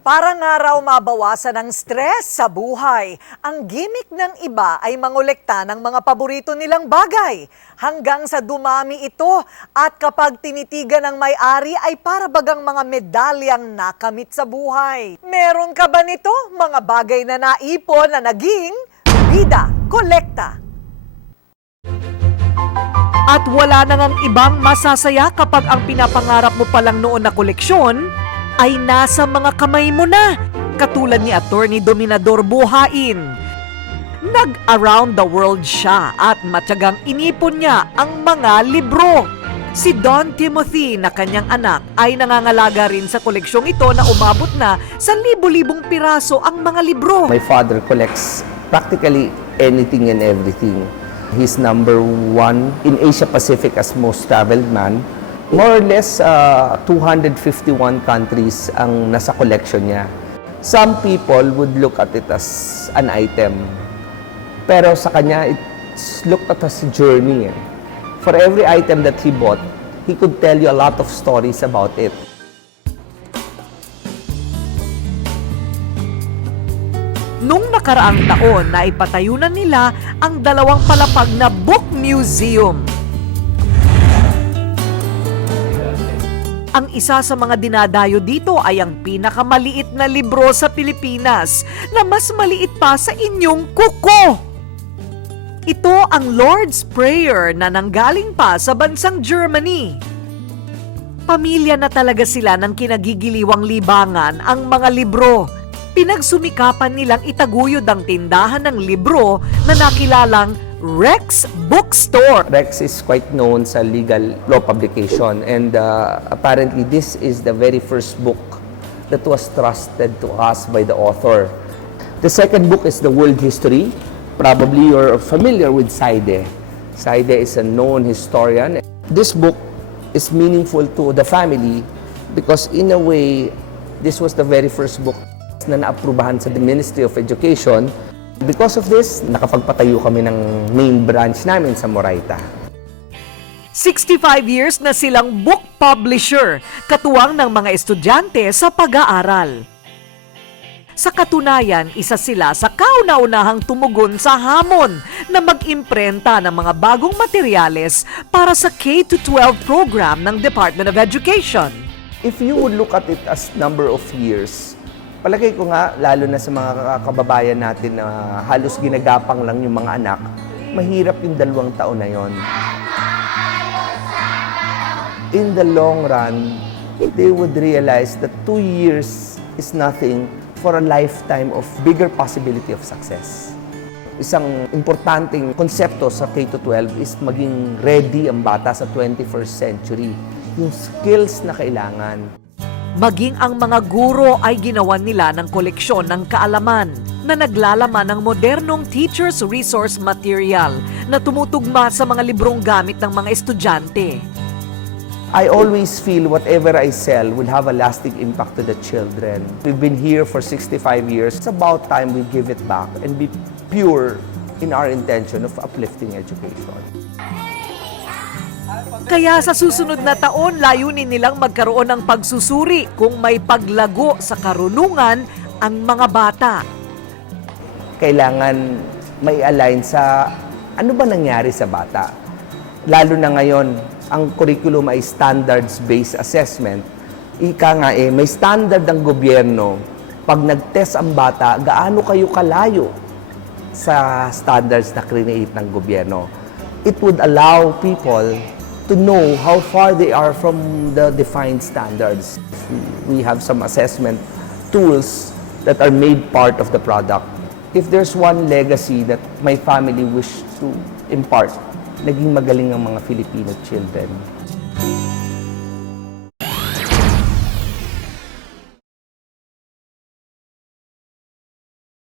Para nga raw mabawasan ang stress sa buhay, ang gimmick ng iba ay mangolekta ng mga paborito nilang bagay. Hanggang sa dumami ito at kapag tinitigan ng may-ari ay para bagang mga medalyang nakamit sa buhay. Meron ka ba nito? Mga bagay na naipon na naging bida kolekta. At wala na ngang ibang masasaya kapag ang pinapangarap mo palang noon na koleksyon ay nasa mga kamay mo na, katulad ni Attorney Dominador Buhain. Nag-around the world siya at matyagang inipon niya ang mga libro. Si Don Timothy na kanyang anak ay nangangalaga rin sa koleksyong ito na umabot na sa libo-libong piraso ang mga libro. My father collects practically anything and everything. He's number one in Asia Pacific as most traveled man. More or less 251 countries ang nasa collection niya. Some people would look at it as an item. Pero sa kanya, it's looked at as a journey. For every item that he bought, he could tell you a lot of stories about it. Nung nakaraang taon na ipatayunan nila ang 2 palapag na book museum. Ang isa sa mga dinadayo dito ay ang pinakamaliit na libro sa Pilipinas na mas maliit pa sa inyong kuko. Ito ang Lord's Prayer na nanggaling pa sa bansang Germany. Pamilya na talaga sila ng kinagigiliwang libangan ang mga libro. Pinagsumikapan nilang itaguyod ang tindahan ng libro na nakilalang Rex Bookstore. Rex is quite known sa legal law publication, and apparently this is the very first book that was trusted to us by the author. The second book is the World History. Probably you're familiar with Saide. Saide is a known historian. This book is meaningful to the family because in a way, this was the very first book na naaprubahan sa the Ministry of Education. Because of this, nakapagpatayo kami ng main branch namin sa Moraita. 65 years na silang book publisher, katuwang ng mga estudyante sa pag-aaral. Sa katunayan, isa sila sa kauna-unahang tumugon sa hamon na mag-imprenta ng mga bagong materyales para sa K-12 program ng Department of Education. If you would look at it as number of years, palagay ko nga, lalo na sa mga kababayan natin na halos ginagapang lang yung mga anak, mahirap yung 2 taon na yon. In the long run, they would realize that 2 years is nothing for a lifetime of bigger possibility of success. Isang importanteng konsepto sa K-12 is maging ready ang bata sa 21st century. Yung skills na kailangan. Maging ang mga guro ay ginawan nila ng koleksyon ng kaalaman na naglalaman ng modernong teacher's resource material na tumutugma sa mga librong gamit ng mga estudyante. I always feel whatever I sell will have a lasting impact to the children. We've been here for 65 years. It's about time we give it back and be pure in our intention of uplifting education. Kaya sa susunod na taon, layunin nilang magkaroon ng pagsusuri kung may paglago sa karunungan ang mga bata. Kailangan may align sa ano ba nangyari sa bata. Lalo na ngayon, ang curriculum ay standards-based assessment. Ika nga may standard ng gobyerno. Pag nag-test ang bata, gaano kayo kalayo sa standards na create ng gobyerno. It would allow people to know how far they are from the defined standards. We have some assessment tools that are made part of the product. If there's one legacy that my family wish to impart, naging magaling ang mga Filipino children.